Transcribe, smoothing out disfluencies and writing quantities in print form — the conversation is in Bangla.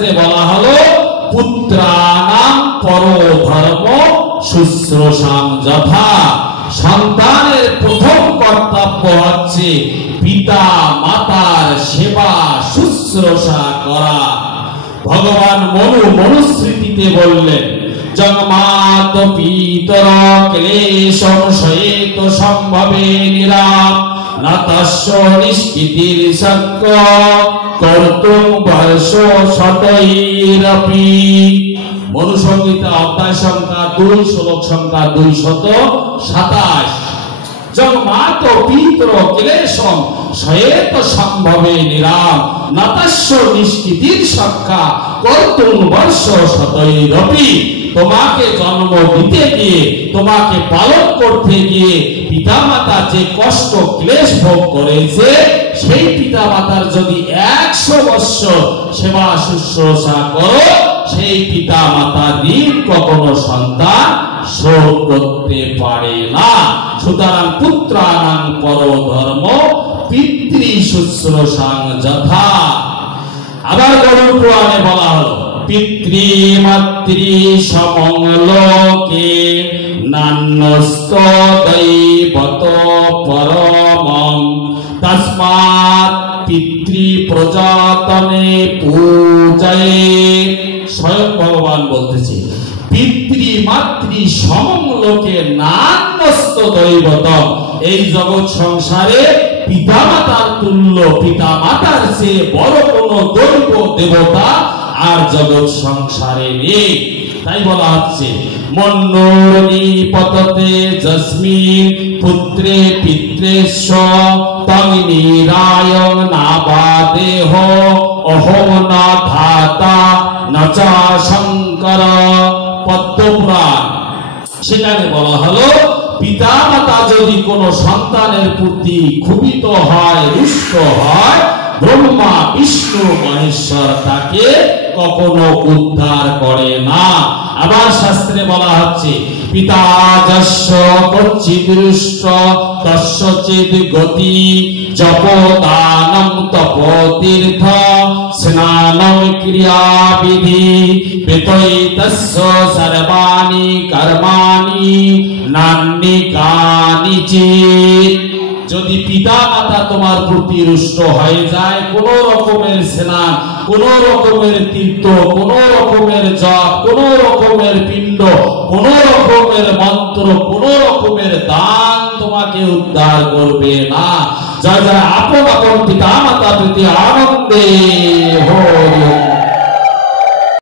শাস্ত্রে বলা হলো পুত্রানাম পরধর্ম শুশ্রূষাং যথা। সন্তানের প্রথম কর্তব্য হচ্ছে পিতা মাতার সেবা শুশ্রূষা করা। ভগবান মনুস্মৃতিতে বললেন জন্মাত পিতর ক্লেশং সয়েত সম্ভবে নিরাম না তস্য নিষ্কৃতির শক্য কর্তুম বর্ষ শতৈরপি। মনুসংহিতা অধ্যায় সংখ্যা 2 শ্লোক সংখ্যা 227। জন্মাত পিতর ক্লেশং সয়েত সম্ভবে নিরাম না তস্য নিষ্কৃতির শক্য কর্তুম বর্ষ শতৈরপি। তোমাকে জন্ম দিতে গিয়ে, তোমাকে পালন করতে গিয়ে পিতামাতা যে কষ্ট ক্লেশ ভোগ করেছে, সেই পিতামাতার যদি 100 বৎসর সেবা শুশ্রূষা করো, সেই পিতামাতার ঋণ কখনো সন্তান শোধ করতে পারে না। সুতরাং পুত্রানাং পরধর্ম পিতৃ শুশ্রূষাং যথা। আবার গরুড় পুরাণে বলা হলো পিতৃ মাতৃ সমং লোকে নান্যস্ত দৈবত পরমং তস্মাৎ পিতৃ প্রজাতনে পূজয়ে। স্বয়ং ভগবান বলতেছে পিতৃ মাতৃ সমং লোকে নান্যস্ত দৈবত। এই জগৎ সংসারে পিতামাতার তুল্য, পিতামাতার চেয়ে বড় কোন দৈব দেবতা আর জগৎ সংসারে নেই। তাই বলা হচ্ছে মন্নোরনি পততে যস্মিন পুত্রে পিতৃস্য তং নিরায়ং নাবাদেহ অহং না ধাতা না চ শঙ্কর। পদ্মপুরাণ, সেখানে বলা হলো পিতামাতা যদি কোনো সন্তানের প্রতি ক্ষুব্ধ হয়, রুষ্ট হয়, ব্রহ্মা বিষ্ণু মহেশ্বর তাকে কখনো উদ্ধার করে না। আবার শাস্ত্রে বলা হচ্ছে পিতা যস্য কচ্চিৎ রুষ্ট তস্য চিৎ গতি জপদানং তপতীর্থ স্নানং ক্রিয়াবিধি বেতৈতস্য সর্বাণি কর্মাণি নান্যি কানিচিৎ। যদি পিতা মাতা তোমার প্রতি রুষ্ট হয়ে যায়, কোন রকমের স্নান, কোন রকমের তীর্থ, কোন রকমের জপ, কোন রকমের পিণ্ড, কোন রকমের মন্ত্র, কোন রকমের দান তোমাকে উদ্ধার করবে না। যা যা আপন আপন পিতা মাতা প্রতি আনন্দে হরি